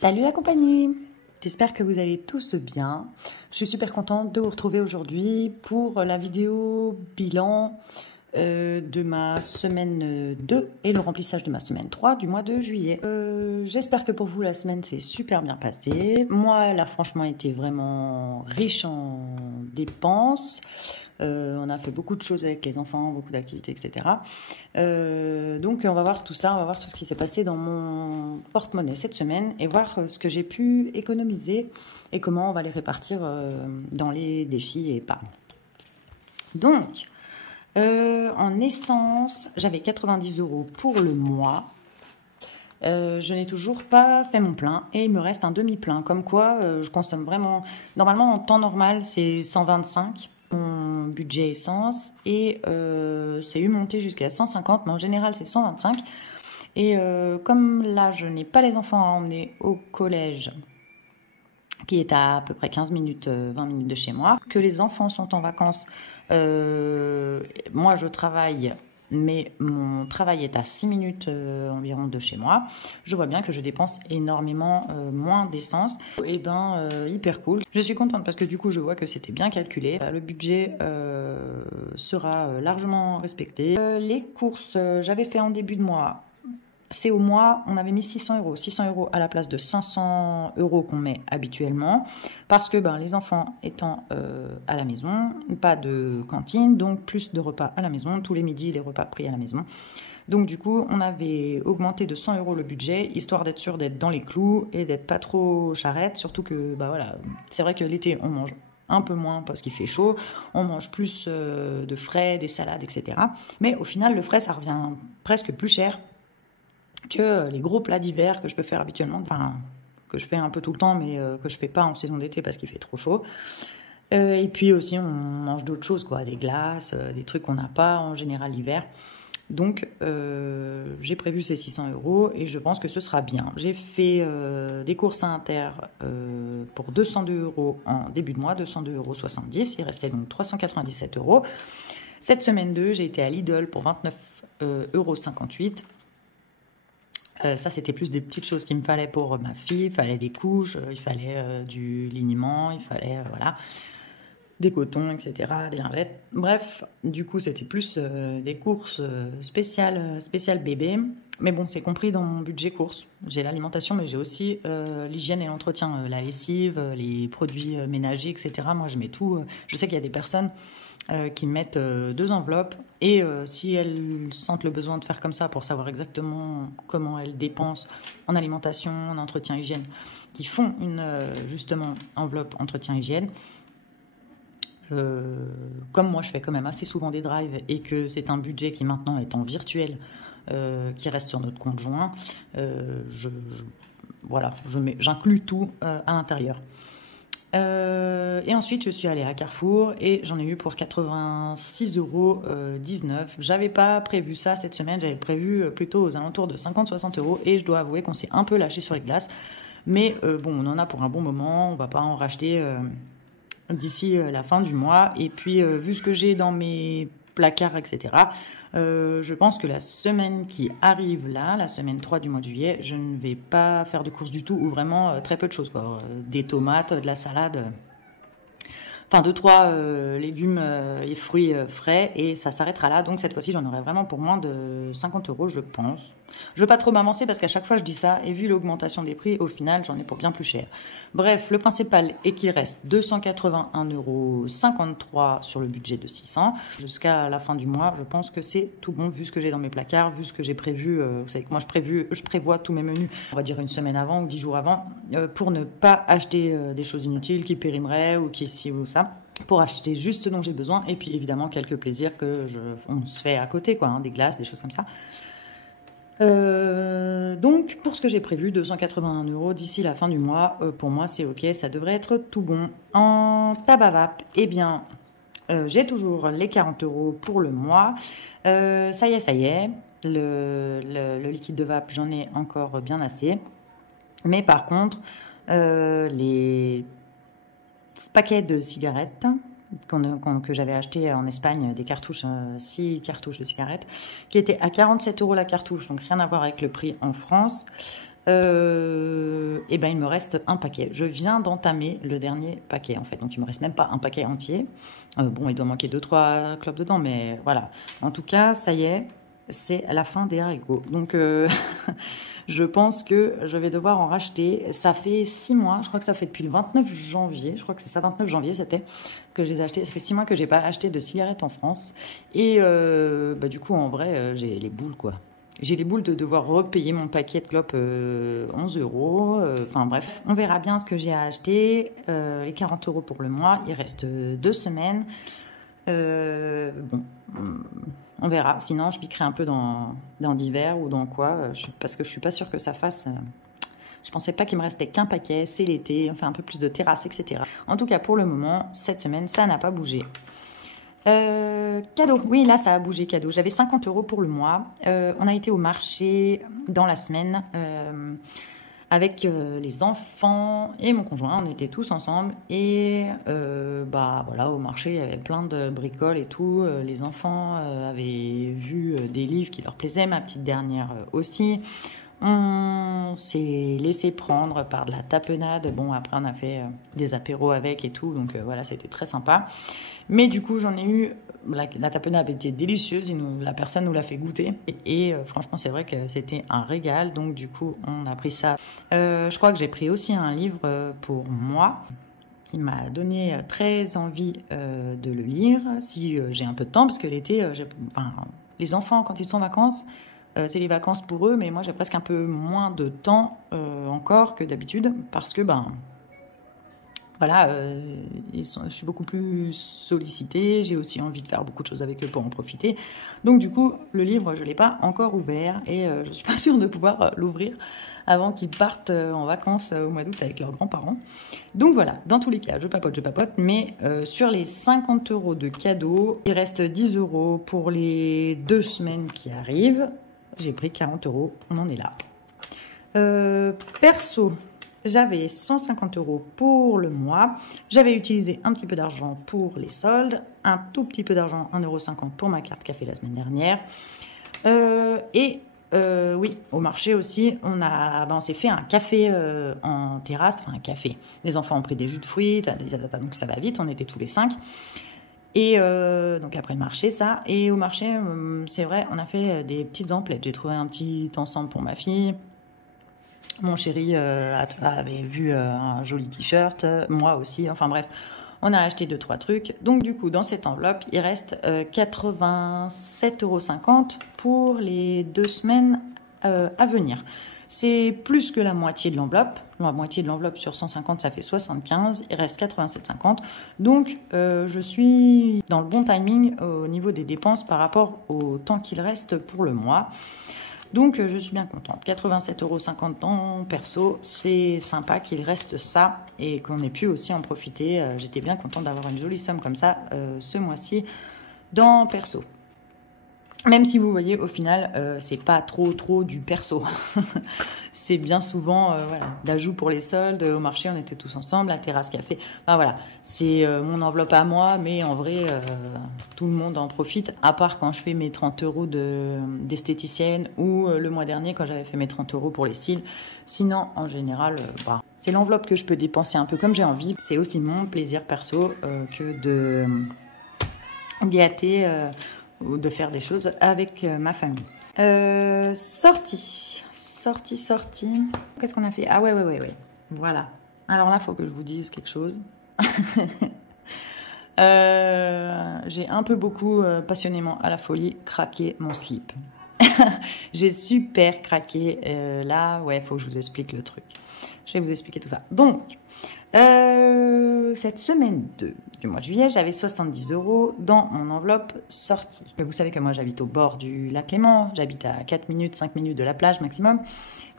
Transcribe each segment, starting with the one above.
Salut la compagnie! J'espère que vous allez tous bien. Je suis super contente de vous retrouver aujourd'hui pour la vidéo bilan de ma semaine 2 et le remplissage de ma semaine 3 du mois de juillet. J'espère que pour vous la semaine s'est super bien passée. Moi, elle a franchement été vraiment riche en dépenses. On a fait beaucoup de choses avec les enfants, beaucoup d'activités, etc. Donc on va voir tout ça, on va voir tout ce qui s'est passé dans mon porte-monnaie cette semaine et voir ce que j'ai pu économiser et comment on va les répartir dans les défis et pas. Donc, en essence, j'avais 90 € pour le mois. Je n'ai toujours pas fait mon plein et il me reste un demi-plein. Comme quoi, je consomme vraiment... Normalement, en temps normal, c'est 125 mon budget essence et c'est eu monté jusqu'à 150, mais en général, c'est 125. Et comme là, je n'ai pas les enfants à emmener au collège, qui est à peu près 15 minutes, 20 minutes de chez moi, que les enfants sont en vacances, moi, je travaille... mais mon travail est à 6 minutes environ de chez moi. Je vois bien que je dépense énormément moins d'essence. Et ben, hyper cool. Je suis contente parce que du coup, je vois que c'était bien calculé. Le budget sera largement respecté. Les courses, j'avais fait en début de mois. C'est au mois, on avait mis 600 €. 600 € à la place de 500 € qu'on met habituellement. Parce que ben, les enfants étant à la maison, pas de cantine, donc plus de repas à la maison. Tous les midis, les repas pris à la maison. Donc du coup, on avait augmenté de 100 € le budget, histoire d'être sûr d'être dans les clous et d'être pas trop charrette. Surtout que, bah voilà, c'est vrai que l'été, on mange un peu moins parce qu'il fait chaud, on mange plus de frais, des salades, etc. Mais au final, le frais, ça revient presque plus cher que les gros plats d'hiver que je peux faire habituellement, enfin que je fais un peu tout le temps, mais que je fais pas en saison d'été parce qu'il fait trop chaud. Et puis aussi, on mange d'autres choses, quoi, des glaces, des trucs qu'on n'a pas en général l'hiver. Donc, j'ai prévu ces 600 € et je pense que ce sera bien. J'ai fait des courses à Inter pour 202 € en début de mois, 202,70 €. Il restait donc 397 €. Cette semaine 2, j'ai été à Lidl pour 29,58 €. Ça, c'était plus des petites choses qu'il me fallait pour ma fille. Il fallait des couches, il fallait du liniment, il fallait voilà, des cotons, etc., des lingettes. Bref, du coup, c'était plus des courses spéciales bébé. Mais bon, c'est compris dans mon budget courses. J'ai l'alimentation, mais j'ai aussi l'hygiène et l'entretien, la lessive, les produits ménagers, etc. Moi, je mets tout. Je sais qu'il y a des personnes qui mettent 2 enveloppes et si elles sentent le besoin de faire comme ça pour savoir exactement comment elles dépensent en alimentation, en entretien hygiène, qui font une justement enveloppe entretien hygiène. Comme moi je fais quand même assez souvent des drives et que c'est un budget qui maintenant est en virtuel, qui reste sur notre compte joint, voilà, j'inclus tout à l'intérieur. Et ensuite, je suis allée à Carrefour et j'en ai eu pour 86,19 €. J'avais pas prévu ça cette semaine, j'avais prévu plutôt aux alentours de 50-60 € et je dois avouer qu'on s'est un peu lâché sur les glaces. Mais bon, on en a pour un bon moment, on va pas en racheter d'ici la fin du mois. Et puis, vu ce que j'ai dans mes placards, etc., je pense que la semaine qui arrive là, la semaine 3 du mois de juillet, je ne vais pas faire de courses du tout ou vraiment très peu de choses, quoi. Des tomates, de la salade, enfin 2-3 légumes et fruits frais et ça s'arrêtera là. Donc cette fois-ci, j'en aurai vraiment pour moins de 50 €, je pense. Je veux pas trop m'avancer parce qu'à chaque fois je dis ça et vu l'augmentation des prix, au final, j'en ai pour bien plus cher. Bref, le principal est qu'il reste 281,53 € sur le budget de 600. Jusqu'à la fin du mois, je pense que c'est tout bon vu ce que j'ai dans mes placards, vu ce que j'ai prévu. Vous savez que moi je prévois tous mes menus, on va dire une semaine avant ou 10 jours avant, pour ne pas acheter des choses inutiles qui périmeraient ou qui ci ou ça, pour acheter juste ce dont j'ai besoin et puis évidemment quelques plaisirs que on se fait à côté, quoi, hein, des glaces, des choses comme ça. Donc pour ce que j'ai prévu, 281 € d'ici la fin du mois, pour moi c'est ok, ça devrait être tout bon. En tabac, eh bien j'ai toujours les 40 € pour le mois. Ça y est, le liquide de vape, j'en ai encore bien assez. Mais par contre, les paquets de cigarettes que j'avais acheté en Espagne, des cartouches, 6 cartouches de cigarettes, qui étaient à 47 € la cartouche, donc rien à voir avec le prix en France. et ben il me reste un paquet. Je viens d'entamer le dernier paquet en fait, donc il me reste même pas un paquet entier. Bon, il doit manquer 2-3 clopes dedans, mais voilà. En tout cas, ça y est, c'est la fin des haricots. Donc je pense que je vais devoir en racheter. Ça fait 6 mois, je crois que ça fait depuis le 29 janvier, je crois que c'est ça, 29 janvier c'était, que je les ai achetés. Ça fait 6 mois que j'ai pas acheté de cigarettes en France. Et bah, du coup, en vrai, j'ai les boules quoi. J'ai les boules de devoir repayer mon paquet de clopes 11 euros. Enfin bref, on verra bien ce que j'ai à acheter. Les 40 euros pour le mois, il reste 2 semaines. Bon, on verra. Sinon, je piquerai un peu dans l'hiver ou dans quoi, parce que je suis pas sûre que ça fasse. Je pensais pas qu'il me restait qu'un paquet. C'est l'été, on fait un peu plus de terrasse, etc. En tout cas, pour le moment, cette semaine, ça n'a pas bougé. Cadeau, oui là ça a bougé cadeau, j'avais 50 euros pour le mois, on a été au marché dans la semaine avec les enfants et mon conjoint, on était tous ensemble et bah voilà, au marché il y avait plein de bricoles et tout, les enfants avaient vu des livres qui leur plaisaient, ma petite dernière aussi. On s'est laissé prendre par de la tapenade. Bon, après, on a fait des apéros avec et tout. Donc, voilà, c'était très sympa. Mais du coup, j'en ai eu... La tapenade était délicieuse. La personne nous l'a fait goûter. Et franchement, c'est vrai que c'était un régal. Donc, du coup, on a pris ça. Je crois que j'ai pris aussi un livre pour moi qui m'a donné très envie de le lire. Si j'ai un peu de temps, parce que l'été, enfin, les enfants, quand ils sont en vacances... c'est les vacances pour eux, mais moi j'ai presque un peu moins de temps encore que d'habitude parce que voilà, je suis beaucoup plus sollicitée, j'ai aussi envie de faire beaucoup de choses avec eux pour en profiter. Donc du coup, le livre, je ne l'ai pas encore ouvert et je ne suis pas sûre de pouvoir l'ouvrir avant qu'ils partent en vacances au mois d'août avec leurs grands-parents. Donc voilà, dans tous les cas, je papote, mais sur les 50 euros de cadeaux, il reste 10 euros pour les 2 semaines qui arrivent. J'ai pris 40 euros, on en est là. Perso, j'avais 150 euros pour le mois. J'avais utilisé un petit peu d'argent pour les soldes, un tout petit peu d'argent, 1,50 € pour ma carte café la semaine dernière. Oui, au marché aussi, on s'est fait un café en terrasse, enfin un café. Les enfants ont pris des jus de fruits, donc ça va vite, on était tous les 5. Et donc après le marché, ça. Et au marché, c'est vrai, on a fait des petites emplettes. J'ai trouvé un petit ensemble pour ma fille. Mon chéri avait vu un joli t-shirt. Moi aussi. Enfin bref, on a acheté 2-3 trucs. Donc du coup, dans cette enveloppe, il reste 87,50 € pour les 2 semaines à venir. C'est plus que la moitié de l'enveloppe. La moitié de l'enveloppe sur 150, ça fait 75. Il reste 87,50. Donc, je suis dans le bon timing au niveau des dépenses par rapport au temps qu'il reste pour le mois. Donc, je suis bien contente. 87,50 € en perso, c'est sympa qu'il reste ça et qu'on ait pu aussi en profiter. J'étais bien contente d'avoir une jolie somme comme ça ce mois-ci dans perso. Même si vous voyez, au final, c'est pas trop du perso. C'est bien souvent voilà, d'ajout pour les soldes. Au marché, on était tous ensemble, la terrasse café. Enfin, voilà, c'est mon enveloppe à moi, mais en vrai, tout le monde en profite. À part quand je fais mes 30 € d'esthéticienne ou le mois dernier, quand j'avais fait mes 30 € pour les cils. Sinon, en général, c'est l'enveloppe que je peux dépenser un peu comme j'ai envie. C'est aussi mon plaisir perso que de gâter... ou de faire des choses avec ma famille. Sortie. Qu'est-ce qu'on a fait? Ah ouais. Voilà. Alors là, il faut que je vous dise quelque chose. J'ai un peu beaucoup, passionnément à la folie, craqué mon slip. J'ai super craqué. Là, ouais, il faut que je vous explique le truc. Je vais vous expliquer tout ça. Donc, cette semaine du mois de juillet, j'avais 70 € dans mon enveloppe sortie. Vous savez que moi, j'habite au bord du lac Léman. J'habite à 4 minutes, 5 minutes de la plage maximum.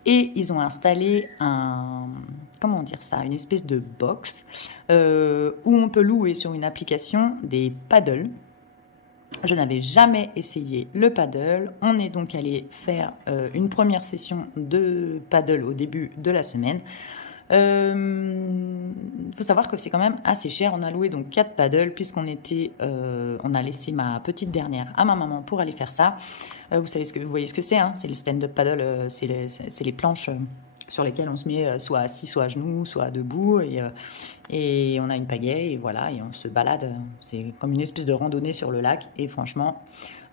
Et ils ont installé comment dire ça, une espèce de box où on peut louer sur une application des paddles. Je n'avais jamais essayé le paddle. On est donc allé faire une première session de paddle au début de la semaine. Faut savoir que c'est quand même assez cher. On a loué donc 4 paddles puisqu'on on a laissé ma petite dernière à ma maman pour aller faire ça. Vous voyez ce que c'est, hein, c'est le stand-up paddle, c'est les planches sur lesquels on se met soit assis, soit à genoux, soit debout, et on a une pagaie, et voilà, et on se balade. C'est comme une espèce de randonnée sur le lac, et franchement,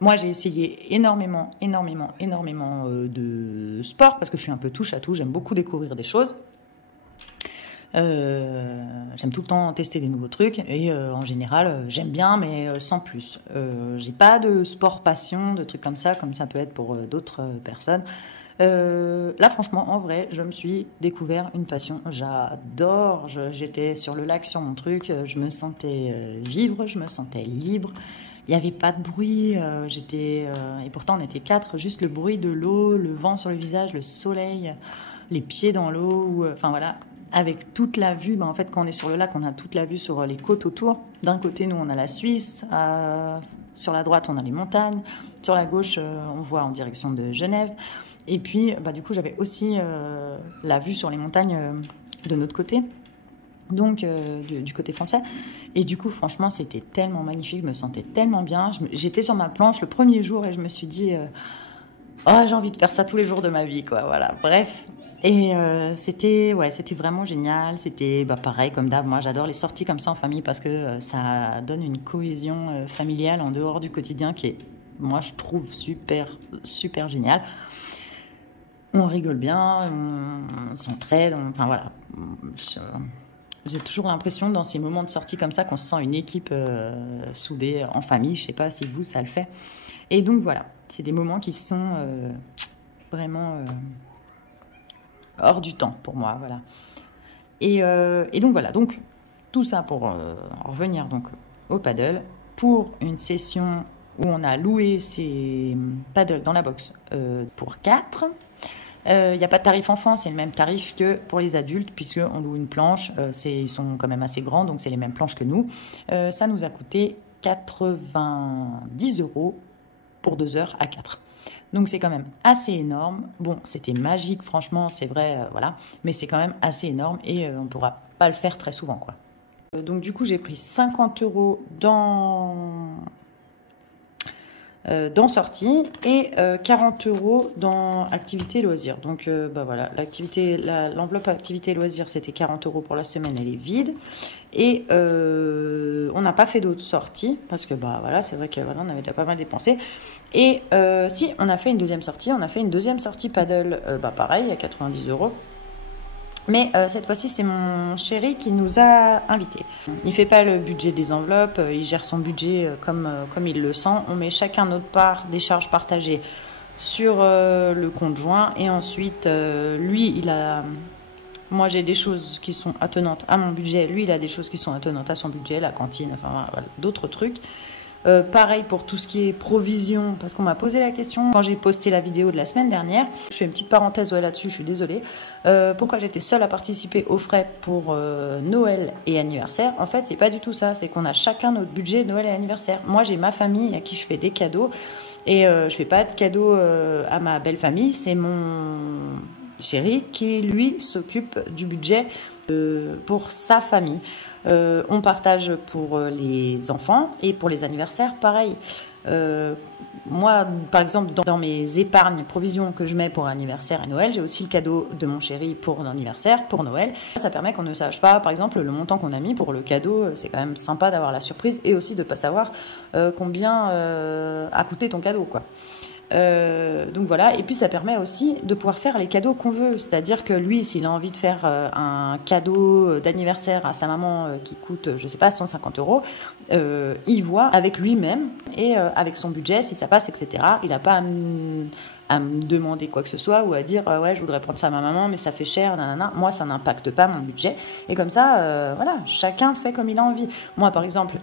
moi j'ai essayé énormément de sport, parce que je suis un peu touche à tout, j'aime beaucoup découvrir des choses. J'aime tout le temps tester des nouveaux trucs, et en général j'aime bien, mais sans plus. J'ai pas de sport passion, de trucs comme ça peut être pour d'autres personnes. Là franchement, en vrai, je me suis découvert une passion. J'adore. J'étais sur le lac, sur mon truc, je me sentais vivre, je me sentais libre. Il n'y avait pas de bruit, et pourtant on était 4, juste le bruit de l'eau, le vent sur le visage, le soleil, les pieds dans l'eau, enfin voilà, avec toute la vue. En fait, quand on est sur le lac, on a toute la vue sur les côtes autour. D'un côté, nous, on a la Suisse, sur la droite, on a les montagnes, sur la gauche, on voit en direction de Genève. Et puis, du coup, j'avais aussi la vue sur les montagnes de notre côté, donc du côté français. Et du coup, franchement, c'était tellement magnifique, je me sentais tellement bien. J'étais sur ma planche le premier jour et je me suis dit, oh, j'ai envie de faire ça tous les jours de ma vie, quoi. Voilà, bref. Et c'était vraiment génial. C'était pareil, comme d'hab, moi j'adore les sorties comme ça en famille, parce que ça donne une cohésion familiale en dehors du quotidien qui est, moi je trouve, super génial. On rigole bien, on s'entraide, enfin voilà. J'ai toujours l'impression dans ces moments de sortie comme ça qu'on se sent une équipe soudée en famille. Je sais pas si vous, ça le fait. Et donc voilà, c'est des moments qui sont vraiment hors du temps pour moi, voilà. Et donc voilà, donc tout ça pour revenir donc au paddle, pour une session où on a loué ces paddles dans la box pour 4. Il n'y a pas de tarif enfant, c'est le même tarif que pour les adultes, puisqu'on loue une planche, ils sont quand même assez grands, donc c'est les mêmes planches que nous. Ça nous a coûté 90 € pour 2 heures à 4. Donc c'est quand même assez énorme. Bon, c'était magique, franchement, c'est vrai, voilà, mais c'est quand même assez énorme, et on ne pourra pas le faire très souvent, quoi. Donc du coup, j'ai pris 50 € dans sortie, et 40 € dans activité loisirs. Donc voilà, l'enveloppe activité loisirs, c'était 40 € pour la semaine, elle est vide. Et on n'a pas fait d'autres sorties, parce que voilà, c'est vrai que voilà, on avait déjà pas mal dépensé. Et si, on a fait une deuxième sortie, paddle, pareil, à 90 €. Mais cette fois-ci, c'est mon chéri qui nous a invités. Il ne fait pas le budget des enveloppes, il gère son budget comme il le sent. On met chacun notre part des charges partagées sur le conjoint. Et ensuite, lui, moi, j'ai des choses qui sont attenantes à mon budget. Lui, il a des choses qui sont attenantes à son budget, la cantine, enfin voilà, d'autres trucs. Pareil pour tout ce qui est provision, parce qu'on m'a posé la question quand j'ai posté la vidéo de la semaine dernière. Je fais une petite parenthèse là-dessus, je suis désolée. Pourquoi j'étais seule à participer aux frais pour Noël et anniversaire? En fait, c'est pas du tout ça, c'est qu'on a chacun notre budget Noël et anniversaire. Moi, j'ai ma famille à qui je fais des cadeaux, et je fais pas de cadeaux à ma belle famille. C'est mon chéri qui, lui, s'occupe du budget pour sa famille. On partage pour les enfants, et pour les anniversaires, pareil. Moi, par exemple, dans mes épargnes provisions que je mets pour anniversaire et Noël, j'ai aussi le cadeau de mon chéri pour l'anniversaire, pour Noël. Ça permet qu'on ne sache pas, par exemple, le montant qu'on a mis pour le cadeau. C'est quand même sympa d'avoir la surprise, et aussi de ne pas savoir combien a coûté ton cadeau, quoi. Donc voilà, et puis ça permet aussi de pouvoir faire les cadeaux qu'on veut. C'est-à-dire que lui, s'il a envie de faire un cadeau d'anniversaire à sa maman qui coûte, je sais pas, 150 €, il voit avec lui-même et avec son budget, si ça passe, etc. Il n'a pas à me demander quoi que ce soit, ou à dire ouais, je voudrais prendre ça à ma maman, mais ça fait cher, nanana. Moi, ça n'impacte pas mon budget, et comme ça, voilà, chacun fait comme il a envie. Moi, par exemple,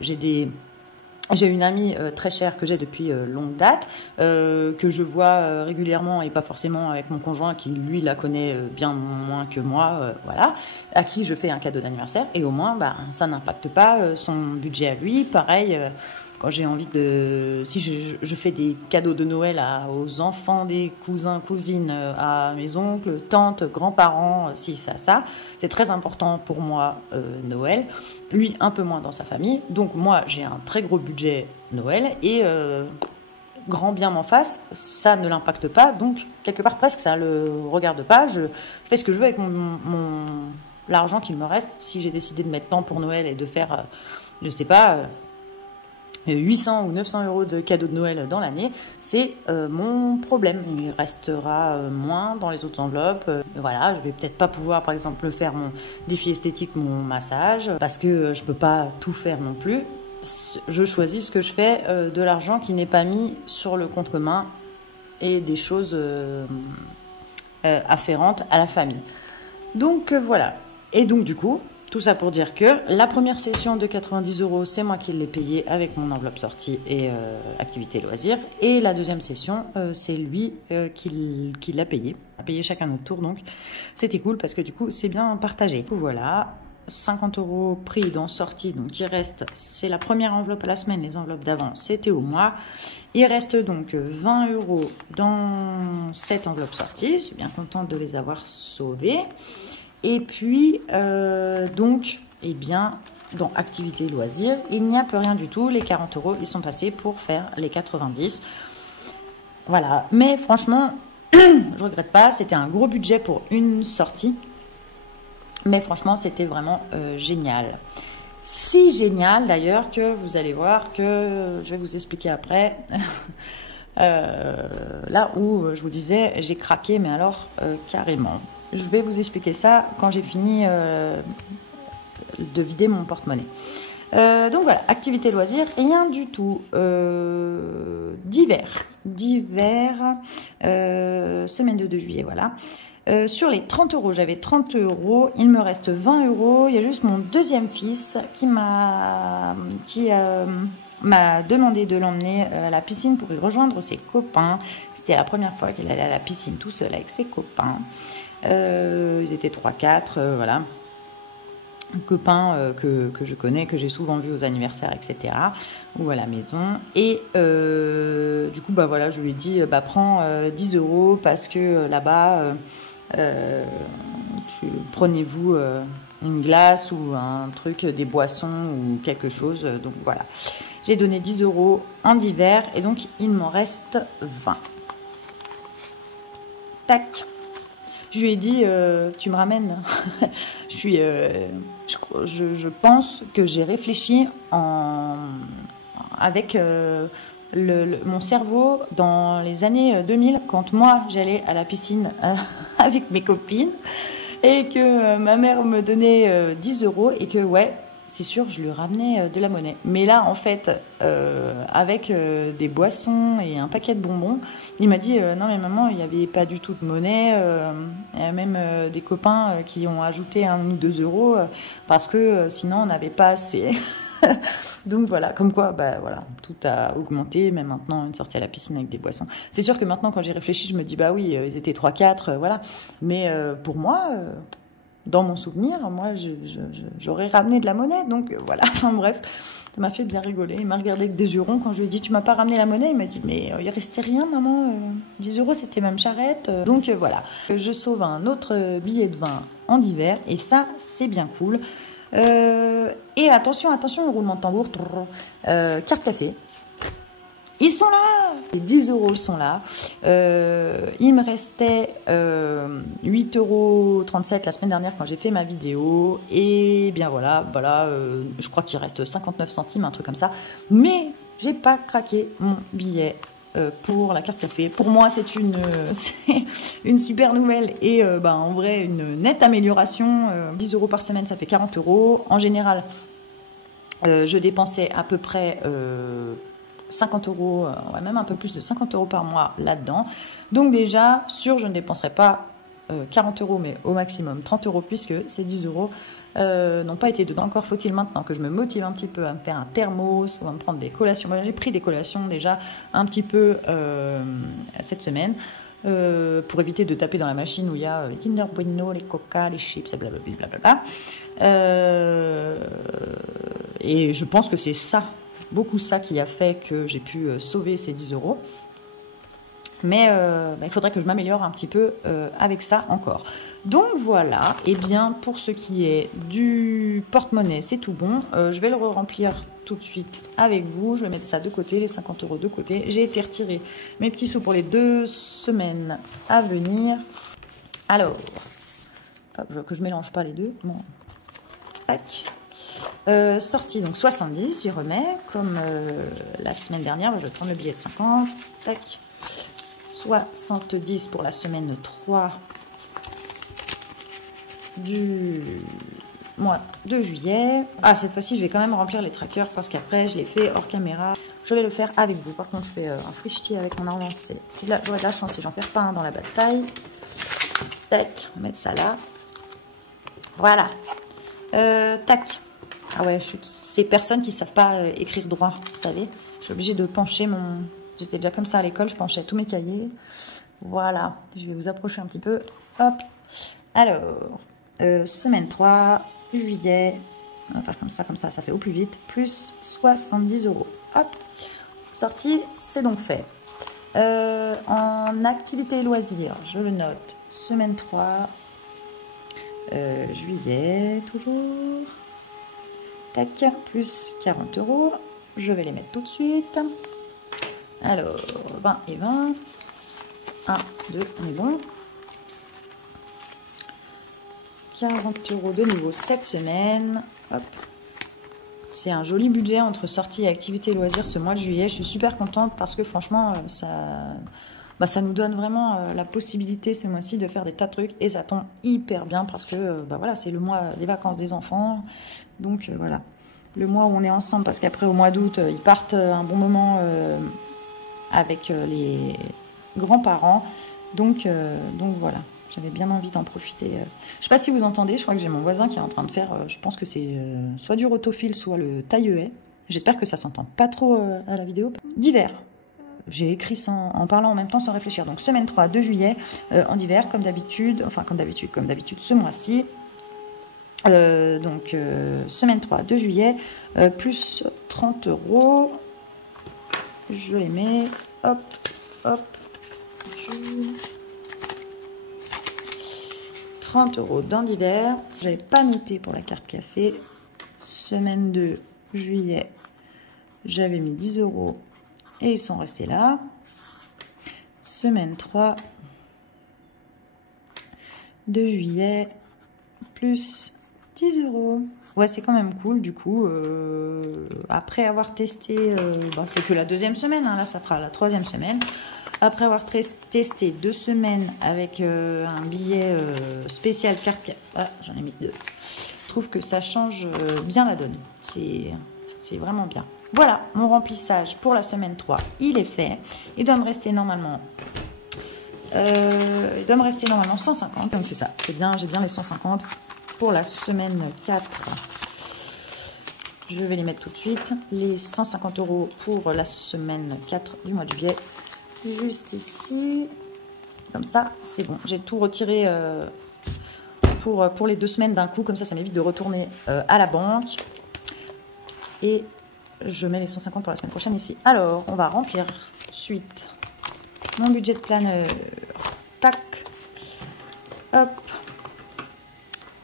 j'ai une amie très chère que j'ai depuis longue date, que je vois régulièrement, et pas forcément avec mon conjoint qui, lui, la connaît bien moins que moi, voilà, à qui je fais un cadeau d'anniversaire, et au moins, ça n'impacte pas son budget à lui. Pareil, quand j'ai envie si je fais des cadeaux de Noël aux enfants des cousins, cousines, à mes oncles, tantes, grands-parents, ça, c'est très important pour moi, Noël. Lui, un peu moins dans sa famille. Donc moi, j'ai un très gros budget Noël, et grand bien m'en fasse, ça ne l'impacte pas, donc quelque part presque ça le regarde pas. Je fais ce que je veux avec l'argent qu'il me reste. Si j'ai décidé de mettre tant pour Noël et de faire, je sais pas, 800 ou 900 euros de cadeaux de Noël dans l'année, c'est mon problème. Il restera moins dans les autres enveloppes. Voilà, je vais peut-être pas pouvoir, par exemple, faire mon défi esthétique, mon massage, parce que je peux pas tout faire non plus. Je choisis ce que je fais de l'argent qui n'est pas mis sur le contre-main et des choses afférentes à la famille. Donc voilà. Et donc du coup, tout ça pour dire que la première session de 90 euros, c'est moi qui l'ai payée avec mon enveloppe sortie et activité loisirs. Et la deuxième session, c'est lui qui l'a payée. On a payé chacun notre tour, donc c'était cool parce que du coup, c'est bien partagé. Du coup, voilà. 50 euros pris dans sortie, donc il reste, c'est la première enveloppe à la semaine, les enveloppes d'avant c'était au mois, il reste donc 20 euros dans cette enveloppe sortie, je suis bien contente de les avoir sauvés, et puis donc, eh bien, dans activité loisirs, il n'y a plus rien du tout, les 40 euros, ils sont passés pour faire les 90, voilà, mais franchement, je regrette pas, c'était un gros budget pour une sortie. Mais franchement, c'était vraiment génial. Si génial d'ailleurs que vous allez voir que je vais vous expliquer après. Là où je vous disais, j'ai craqué, mais alors carrément. Je vais vous expliquer ça quand j'ai fini de vider mon porte-monnaie. Donc voilà, activité loisirs, rien du tout. Divers, semaine de 2 juillet, voilà. Sur les 30 euros, j'avais 30 euros, il me reste 20 euros. Il y a juste mon deuxième fils qui m'a demandé de l'emmener à la piscine pour y rejoindre ses copains. C'était la première fois qu'il allait à la piscine tout seul avec ses copains. Ils étaient 3-4, voilà. Copains que je connais, que j'ai souvent vus aux anniversaires, etc. ou à la maison. Et du coup, bah voilà, je lui ai dit, bah prends 10 euros parce que là-bas, prenez-vous une glace ou un truc, des boissons ou quelque chose. Donc voilà, j'ai donné 10 euros en divers et donc il m'en reste 20. Tac. Je lui ai dit, tu me ramènes. Je pense que j'ai réfléchi avec mon cerveau dans les années 2000, quand moi j'allais à la piscine avec mes copines et que ma mère me donnait 10 euros et que ouais, c'est sûr, je lui ramenais de la monnaie. Mais là, en fait, avec des boissons et un paquet de bonbons, il m'a dit non mais maman, il n'y avait pas du tout de monnaie. Il y a même des copains qui ont ajouté 1 ou 2 euros parce que sinon on n'avait pas assez. Donc voilà, comme quoi, bah voilà, tout a augmenté, même maintenant une sortie à la piscine avec des boissons. C'est sûr que maintenant quand j'y réfléchis, je me dis bah oui, ils étaient 3-4, voilà. Mais pour moi, dans mon souvenir, moi j'aurais ramené de la monnaie, donc voilà, enfin bref, ça m'a fait bien rigoler. Il m'a regardé avec des yeux ronds quand je lui ai dit tu m'as pas ramené la monnaie, il m'a dit mais il restait rien maman, 10 euros c'était même charrette. Donc voilà, je sauve un autre billet de vin en divers et ça c'est bien cool. Et attention, roulement de tambour, carte café. Ils sont là, les 10 euros sont là. Il me restait 8,37 euros la semaine dernière quand j'ai fait ma vidéo. Et bien voilà, je crois qu'il reste 59 centimes, un truc comme ça. Mais j'ai pas craqué mon billet pour la carte café. Pour moi, c'est une super nouvelle et en vrai, une nette amélioration. 10 euros par semaine, ça fait 40 euros. En général, je dépensais à peu près 50 euros, ouais, même un peu plus de 50 euros par mois là-dedans. Donc déjà, sûr, je ne dépenserai pas 40 euros, mais au maximum 30 euros, puisque ces 10 euros n'ont pas été dedans. Encore faut-il maintenant que je me motive un petit peu à me faire un thermos ou à me prendre des collations. Moi, j'ai pris des collations déjà un petit peu cette semaine pour éviter de taper dans la machine où il y a les Kinder Bueno, les Coca, les chips, blablabla. Et je pense que c'est ça, beaucoup ça qui a fait que j'ai pu sauver ces 10 euros. Mais il faudrait que je m'améliore un petit peu avec ça encore. Donc voilà, et bien pour ce qui est du porte-monnaie, c'est tout bon. Je vais le remplir tout de suite avec vous. Je vais mettre ça de côté, les 50 € de côté. J'ai été retirer mes petits sous pour les 2 semaines à venir. Alors, hop, que je mélange pas les deux. Bon. Tac. Sortie, donc 70, j'y remets. Comme la semaine dernière, je vais prendre le billet de 50. Tac. 70 pour la semaine 3 du mois de juillet. Ah, cette fois-ci, je vais quand même remplir les trackers parce qu'après, je l'ai fait hors caméra. Je vais le faire avec vous. Par contre, je fais un frichti avec mon argent. J'aurais de la chance si j'en perds pas un dans la bataille. Tac, on va mettre ça là. Voilà. Tac. Ah ouais, je suis ces personnes qui ne savent pas écrire droit, vous savez. Je suis obligée de pencher mon... J'étais déjà comme ça à l'école, je penchais tous mes cahiers. Voilà, je vais vous approcher un petit peu. Hop. Alors, semaine 3, juillet. On va faire comme ça fait au plus vite. Plus 70 €. Hop. Sortie, c'est donc fait. En activité et loisirs, je le note. Semaine 3, juillet, toujours. Tac, plus 40 €. Je vais les mettre tout de suite. Alors, 20 et 20. 1, 2, on est bon. 40 € de nouveau cette semaine. Hop. C'est un joli budget entre sorties et activités et loisirs ce mois de juillet. Je suis super contente parce que franchement, ça nous donne vraiment la possibilité ce mois-ci de faire des tas de trucs. Et ça tombe hyper bien parce que voilà, c'est le mois des vacances des enfants. Donc voilà, le mois où on est ensemble parce qu'après au mois d'août, ils partent un bon moment avec les grands-parents. Donc voilà, j'avais bien envie d'en profiter. Je sais pas si vous entendez, je crois que j'ai mon voisin qui est en train de faire, je pense que c'est soit du rotofil, soit le taille-haie. J'espère que ça s'entend pas trop à la vidéo. D'hiver. J'ai écrit en parlant en même temps sans réfléchir. Donc semaine 3 de juillet, en hiver, comme d'habitude, ce mois-ci. Donc semaine 3 de juillet, plus 30 €. Je les mets, hop, hop, 30 € dans d'hiver. Je n'avais pas noté pour la carte café. Semaine 2 juillet, j'avais mis 10 € et ils sont restés là. Semaine 3 de juillet, plus 10 €. Ouais, c'est quand même cool, du coup, après avoir testé, c'est que la 2e semaine, hein, là ça fera la 3e semaine, après avoir testé 2 semaines avec un billet spécial carte, ah, j'en ai mis 2, je trouve que ça change bien la donne, c'est vraiment bien. Voilà, mon remplissage pour la semaine 3, il est fait, il doit me rester normalement 150, donc c'est ça, c'est bien, j'ai bien les 150. Pour la semaine 4, je vais les mettre tout de suite. Les 150 € pour la semaine 4 du mois de juillet. Juste ici. Comme ça, c'est bon. J'ai tout retiré pour les 2 semaines d'un coup. Comme ça m'évite de retourner à la banque. Et je mets les 150 pour la semaine prochaine ici. Alors, on va remplir suite mon budget de planeur. Tac. Hop.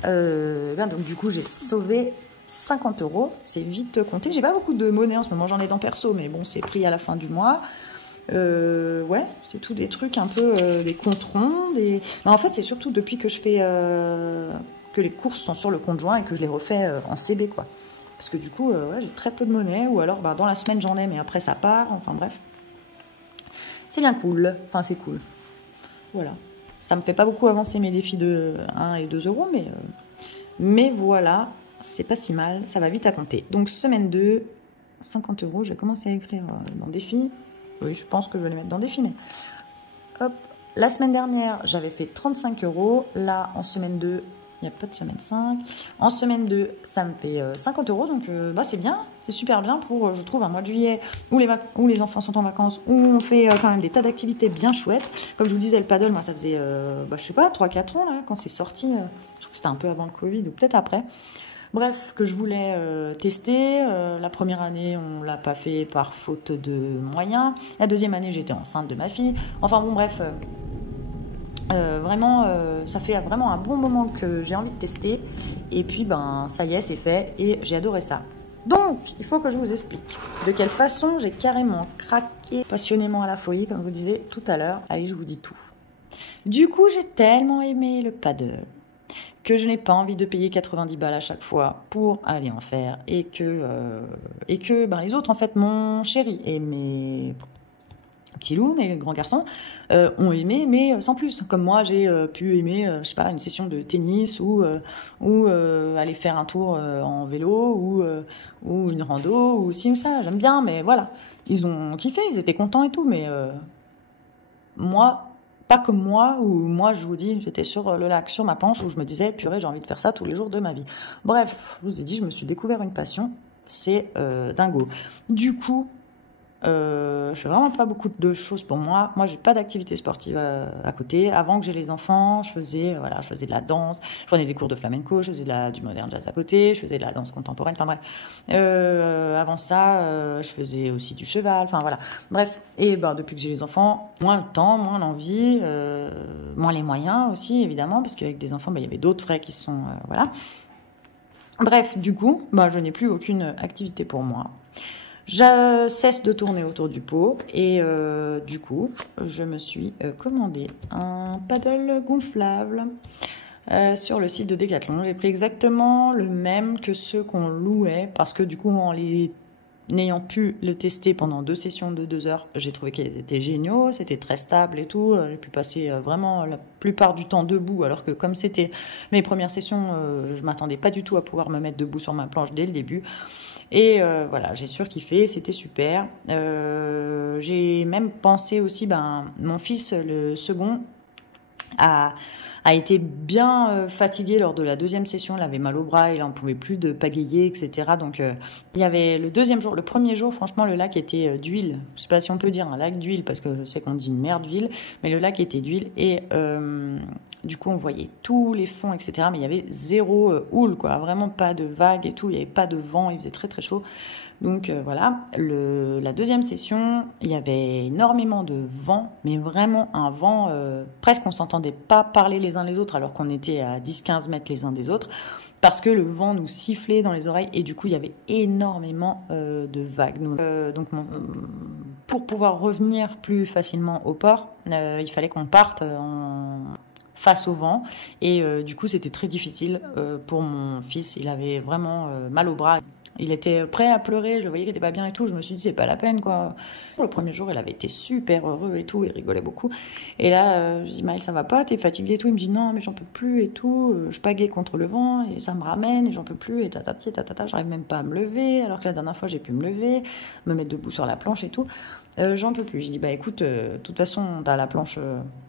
Donc du coup j'ai sauvé 50 €, c'est vite compté. J'ai pas beaucoup de monnaie en ce moment, j'en ai dans perso, mais bon, c'est pris à la fin du mois. Ouais, c'est tout des trucs un peu des comptes ronds. En fait, c'est surtout depuis que je fais que les courses sont sur le compte joint et que je les refais en CB, quoi. Parce que du coup, ouais, j'ai très peu de monnaie, ou alors dans la semaine j'en ai, mais après ça part. Enfin bref, c'est bien cool. Enfin, c'est cool. Voilà. Ça me fait pas beaucoup avancer mes défis de 1 et 2 €, mais voilà, c'est pas si mal, ça va vite à compter. Donc semaine 2, 50 €, je vais commencer à écrire dans défi. Oui, je pense que je vais les mettre dans défi, mais hop. La semaine dernière, j'avais fait 35 €. Là, en semaine 2, il n'y a pas de semaine 5. En semaine 2, ça me fait 50 €, donc c'est bien, c'est super bien pour, je trouve, un mois de juillet où les enfants sont en vacances, où on fait quand même des tas d'activités bien chouettes. Comme je vous disais, le paddle, moi, ça faisait, je sais pas, 3-4 ans, là, quand c'est sorti. Je trouve que c'était un peu avant le Covid, ou peut-être après. Bref, que je voulais tester. La première année, on l'a pas fait par faute de moyens. La deuxième année, j'étais enceinte de ma fille. Enfin bon, bref, vraiment, ça fait vraiment un bon moment que j'ai envie de tester. Et puis, ben, ça y est, c'est fait et j'ai adoré ça. Donc, il faut que je vous explique de quelle façon j'ai carrément craqué passionnément à la folie, comme je vous disais tout à l'heure. Allez, je vous dis tout. Du coup, j'ai tellement aimé le paddle que je n'ai pas envie de payer 90 balles à chaque fois pour aller en faire et que ben, les autres, en fait, mon chéri et mes petits loups, mes grands garçons, ont aimé, mais sans plus. Comme moi, j'ai pu aimer, je sais pas, une session de tennis ou aller faire un tour en vélo ou une rando ou ci ou ça. J'aime bien, mais voilà. Ils ont kiffé, ils étaient contents et tout, mais moi, pas comme moi, où moi, je vous dis, j'étais sur le lac, sur ma planche, où je me disais, purée, j'ai envie de faire ça tous les jours de ma vie. Bref, je vous ai dit, je me suis découvert une passion, c'est dingo. Du coup, je fais vraiment pas beaucoup de choses pour moi. Moi, j'ai pas d'activité sportive à côté. Avant que j'ai les enfants, je faisais de la danse, je prenais des cours de flamenco, je faisais du modern jazz à côté, je faisais de la danse contemporaine. Enfin bref. Avant ça, je faisais aussi du cheval. Enfin voilà. Bref. Et ben depuis que j'ai les enfants, moins le temps, moins l'envie, moins les moyens aussi évidemment, parce qu'avec des enfants, ben, il y avait d'autres frais qui sont voilà. Bref, du coup, ben, je n'ai plus aucune activité pour moi. Je cesse de tourner autour du pot et du coup, je me suis commandé un paddle gonflable sur le site de Decathlon. J'ai pris exactement le même que ceux qu'on louait parce que du coup, n'ayant pu le tester pendant 2 sessions de 2 heures, j'ai trouvé qu'ils étaient géniaux, c'était très stable et tout. J'ai pu passer vraiment la plupart du temps debout, alors que comme c'était mes premières sessions, je m'attendais pas du tout à pouvoir me mettre debout sur ma planche dès le début. Et voilà, j'ai surkiffé, c'était super. J'ai même pensé aussi, ben, mon fils, le second, a été bien fatigué lors de la deuxième session. Il avait mal au bras, il n'en pouvait plus de pagayer, etc. Donc, il y avait le deuxième jour, le premier jour, franchement, le lac était d'huile. Je ne sais pas si on peut dire un lac d'huile, parce que je sais qu'on dit une mer d'huile, mais le lac était d'huile. Et du coup, on voyait tous les fonds, etc. Mais il y avait zéro houle, quoi. Vraiment pas de vagues et tout. Il n'y avait pas de vent, il faisait très, très chaud. Donc voilà, la deuxième session, il y avait énormément de vent, mais vraiment un vent, presque on s'entendait pas parler les uns les autres alors qu'on était à 10-15 mètres les uns des autres, parce que le vent nous sifflait dans les oreilles et du coup il y avait énormément de vagues. Donc pour pouvoir revenir plus facilement au port, il fallait qu'on parte face au vent et du coup c'était très difficile pour mon fils. Il avait vraiment mal au bras. Il était prêt à pleurer, je le voyais qu'il était pas bien et tout. Je me suis dit, c'est pas la peine, quoi. Le premier jour, il avait été super heureux et tout, il rigolait beaucoup. Et là, je dis, Maël, ça va pas, t'es fatigué et tout. Il me dit, non, mais j'en peux plus et tout. Je pagaie contre le vent et ça me ramène et j'en peux plus et tatati, tatata. J'arrive même pas à me lever, alors que la dernière fois, j'ai pu me lever, me mettre debout sur la planche et tout. J'en peux plus. Je dis, bah écoute, de toute façon, t'as la planche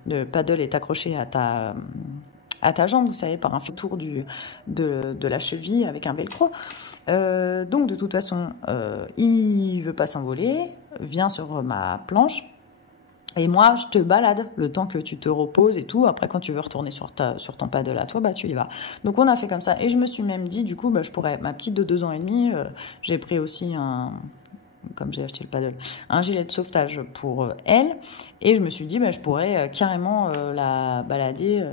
de paddle est accrochée à ta jambe, vous savez, par un tour de la cheville avec un velcro. Donc de toute façon, il veut pas s'envoler, viens sur ma planche et moi je te balade le temps que tu te reposes et tout. Après quand tu veux retourner sur ton paddle à toi, bah tu y vas. Donc on a fait comme ça et je me suis même dit du coup bah je pourrais, ma petite de 2 ans et demi, j'ai pris aussi comme j'ai acheté le paddle, un gilet de sauvetage pour elle et je me suis dit bah je pourrais carrément la balader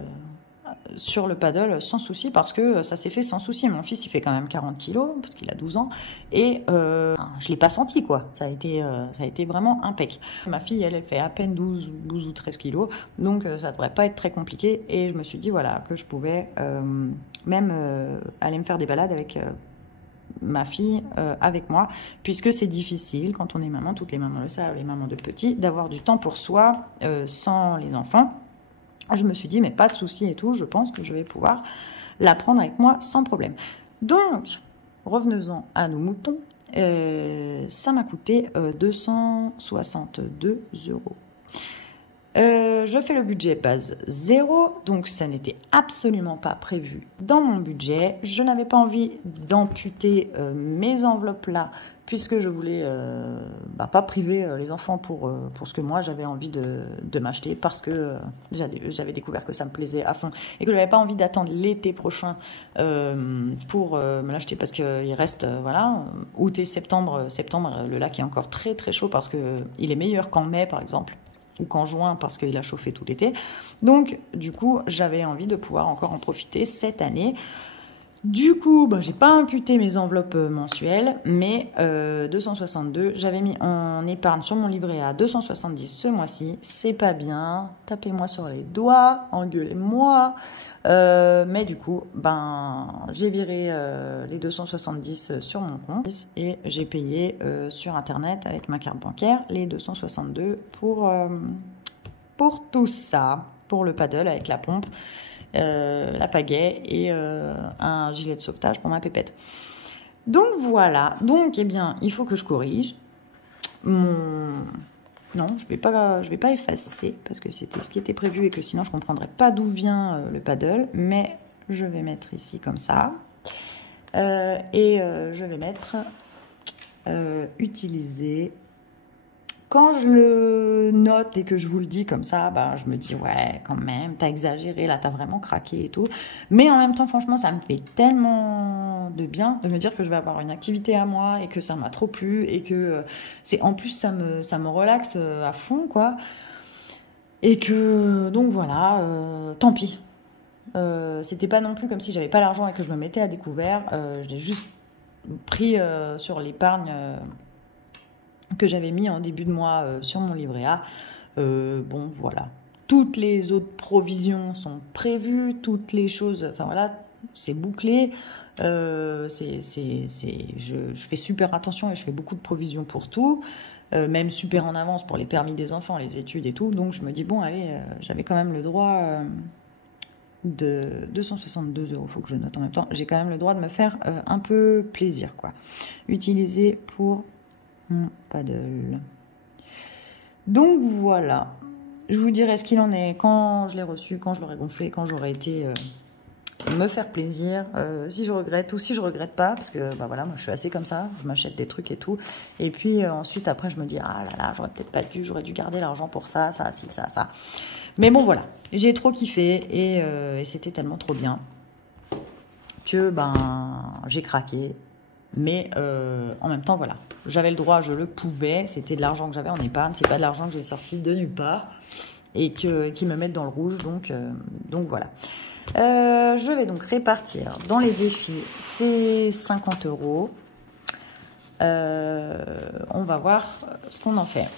sur le paddle sans souci parce que ça s'est fait sans souci. Mon fils il fait quand même 40 kilos parce qu'il a 12 ans et je l'ai pas senti quoi. Ça a été vraiment impec. Ma fille elle fait à peine 12 ou 13 kilos donc ça devrait pas être très compliqué et je me suis dit voilà que je pouvais même aller me faire des balades avec ma fille avec moi puisque c'est difficile quand on est maman, toutes les mamans le savent, les mamans de petits, d'avoir du temps pour soi sans les enfants. Je me suis dit, mais pas de souci et tout, je pense que je vais pouvoir la prendre avec moi sans problème. Donc, revenons-en à nos moutons. Ça m'a coûté 262 €. Je fais le budget base 0, donc ça n'était absolument pas prévu dans mon budget. Je n'avais pas envie d'amputer mes enveloppes là, puisque je voulais pas priver les enfants pour ce que moi j'avais envie de m'acheter, parce que j'avais découvert que ça me plaisait à fond et que je n'avais pas envie d'attendre l'été prochain pour me l'acheter, parce qu'il reste, voilà, août et septembre. Septembre, le lac est encore très très chaud parce qu'il est meilleur qu'en mai par exemple, ou qu'en juin parce qu'il a chauffé tout l'été. Donc, du coup, j'avais envie de pouvoir encore en profiter cette année. Du coup, j'ai pas imputé mes enveloppes mensuelles, mais 262, j'avais mis en épargne sur mon livret A 270 ce mois-ci. C'est pas bien, tapez-moi sur les doigts, engueulez-moi. Mais du coup, j'ai viré les 270 sur mon compte et j'ai payé sur Internet avec ma carte bancaire les 262 pour tout ça, pour le paddle avec la pompe. La pagaie et un gilet de sauvetage pour ma pépette. Donc voilà, donc il faut que je corrige non, je vais pas effacer parce que c'était ce qui était prévu et que sinon je comprendrais pas d'où vient le paddle, mais je vais mettre ici comme ça je vais mettre utiliser. Quand je le note et que je vous le dis comme ça, je me dis, ouais, quand même, t'as exagéré, là, t'as vraiment craqué et tout. Mais en même temps, franchement, ça me fait tellement de bien de me dire que je vais avoir une activité à moi et que ça m'a trop plu et que en plus, ça me relaxe à fond, quoi. Et que, donc voilà, tant pis. C'était pas non plus comme si j'avais pas l'argent et que je me mettais à découvert. J'ai juste pris sur l'épargne que j'avais mis en début de mois sur mon livret A. Bon, voilà. Toutes les autres provisions sont prévues, toutes les choses, enfin voilà, c'est bouclé. Je fais super attention et je fais beaucoup de provisions pour tout, même super en avance pour les permis des enfants, les études et tout. Donc je me dis, bon, allez, j'avais quand même le droit de 262 €, faut que je note en même temps. J'ai quand même le droit de me faire un peu plaisir, quoi. Utiliser pour mon paddle. Donc voilà, je vous dirai ce qu'il en est quand je l'ai reçu, quand je l'aurai gonflé, quand j'aurai été me faire plaisir, si je regrette ou si je regrette pas, parce que voilà, moi je suis assez comme ça, je m'achète des trucs et tout, et puis ensuite après je me dis, ah là là, j'aurais peut-être pas dû, j'aurais dû garder l'argent pour ça, ça, ci, ça. Mais bon voilà, j'ai trop kiffé et c'était tellement trop bien que j'ai craqué. Mais en même temps, voilà, j'avais le droit, je le pouvais, c'était de l'argent que j'avais en épargne, c'est pas de l'argent que j'ai sorti de nulle part et qui me mettent dans le rouge, donc voilà. Je vais donc répartir dans les défis ces 50 €. On va voir ce qu'on en fait.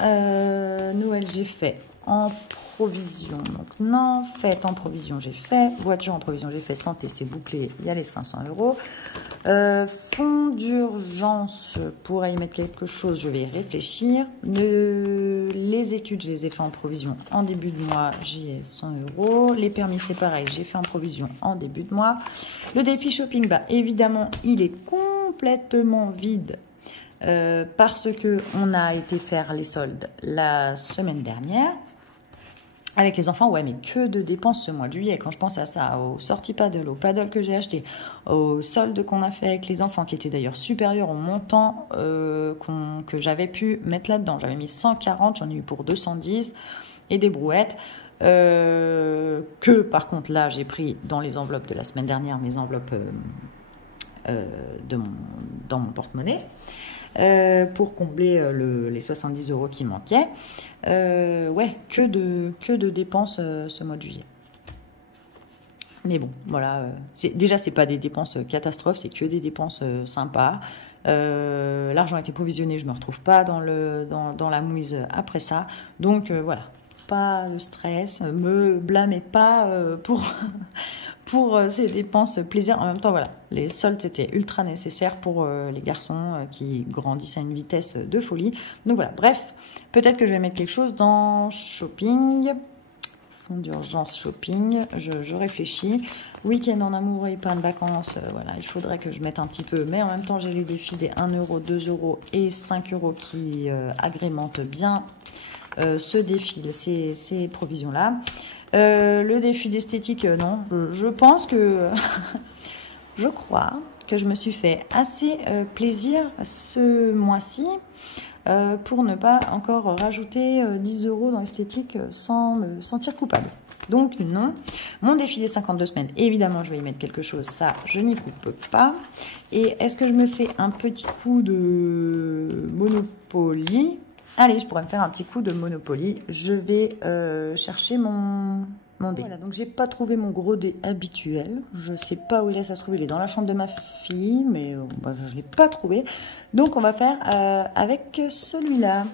Noël, j'ai fait en provision. Donc, non, fête en provision, j'ai fait. Voiture en provision, j'ai fait. Santé, c'est bouclé. Il y a les 500 €. Fonds d'urgence, pour y mettre quelque chose, je vais y réfléchir. Les études, je les ai fait en provision en début de mois. J'y ai 100 €. Les permis, c'est pareil. J'ai fait en provision en début de mois. Le défi shopping, évidemment, il est complètement vide. Parce que on a été faire les soldes la semaine dernière avec les enfants. Ouais, mais que de dépenses ce mois de juillet. Quand je pense à ça, aux sorties paddle, au paddle que j'ai acheté, aux soldes qu'on a fait avec les enfants, qui étaient d'ailleurs supérieurs au montant que j'avais pu mettre là-dedans. J'avais mis 140, j'en ai eu pour 210 et des brouettes. Que par contre là, j'ai pris dans les enveloppes de la semaine dernière, mes enveloppes dans mon porte-monnaie. Pour combler les 70 € qui manquaient. Ouais, que de dépenses ce mois de juillet. Mais bon, voilà. Déjà, c'est pas des dépenses catastrophes, c'est que des dépenses sympas. L'argent a été provisionné, je me retrouve pas dans la mouise après ça. Donc voilà, pas de stress, me blâmez pas pour ces dépenses plaisir. En même temps, voilà, les soldes, c'était ultra nécessaire pour les garçons qui grandissent à une vitesse de folie. Donc voilà, bref, peut-être que je vais mettre quelque chose dans shopping, fonds d'urgence shopping, je réfléchis. Week-end en amoureux, épargne vacances, voilà, il faudrait que je mette un petit peu, mais en même temps, j'ai les défis des 1 €, 2 € et 5 € qui agrémentent bien ce défi, ces provisions-là. Le défi d'esthétique, non. Je pense que... je crois que je me suis fait assez plaisir ce mois-ci pour ne pas encore rajouter 10 € dans l'esthétique sans me sentir coupable. Donc non, mon défi des 52 semaines, évidemment je vais y mettre quelque chose, ça je n'y coupe pas. Et est-ce que je me fais un petit coup de Monopoly? Allez, je pourrais me faire un petit coup de Monopoly. Je vais chercher mon dé. Voilà, donc j'ai pas trouvé mon gros dé habituel. Je sais pas où il est, ça se trouve, il est dans la chambre de ma fille, mais je l'ai pas trouvé. Donc on va faire avec celui-là.